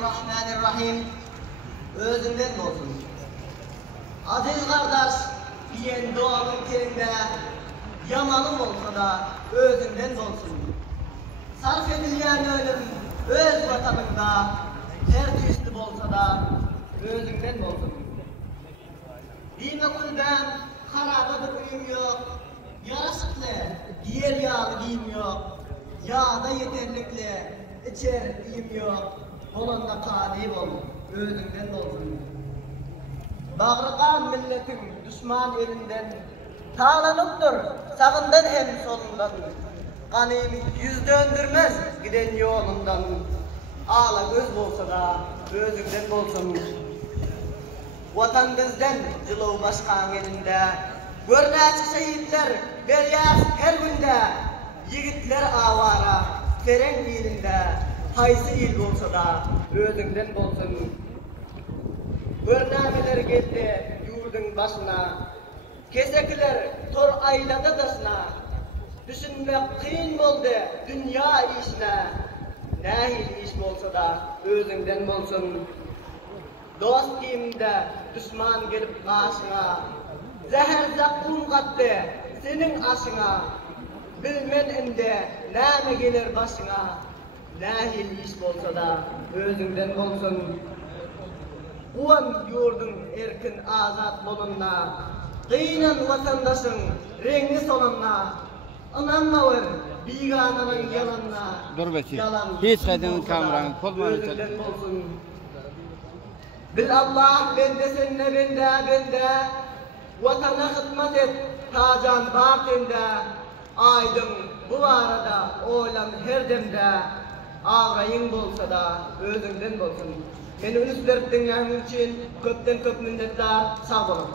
Bismillahirrahmanirrahim. Özünden olsun. Aziz kardeş, diyen doğanın terinde, yamanım olsa da özünden olsun. Sarf edilen ölüm, öz vatanında, her üstü olsa da özünden olsun. Dime kuldan, harabadır uyum yok, yarasıklı, diğer yağlı giyim yok, yağda yeterlikle, içer iyim yok. Olanda kadim ol, özünden olsun. Bağırgan milletin düşman elinden, tağlanıptır sağından hem solundan. Kanım yüz döndürmez giden yolundan. Ağla göz bolsa da özünden olsun. Vatan bizden cılığı başkan elinde, görnäçik şehitler beryas her günde. Yigitler avara, feren ilinde. Haysi il bolsa da özünden bolsun. Görnämeler geldi yurdun başına, kesekler tor ayladı dasına. Düşünmek kıyın boldu dünya işine, nahil iş bolsa da özünden bolsun. Dost diyimde düşman gelip karşına, zehir zakkum kattı senin aşına. Bilmen inde näme gelir başına, nahil iş bolsa da özünden bolsun. Uwan yurdun erkin azat bolunna, kıyınan vatandaşın rengi solunna. Inanmawır bigananın yalanna. Dur bakayım. Hiç kadının kameranı özünden bolsun. Bil Allah bende senne bende, vatana hizmet et tacan batinde. Aydın bu arada oylan her demde, ağrayın bolsa da özünden bolsun. Meni üstlerden yanın için köpten köp minnetler, sağ olun.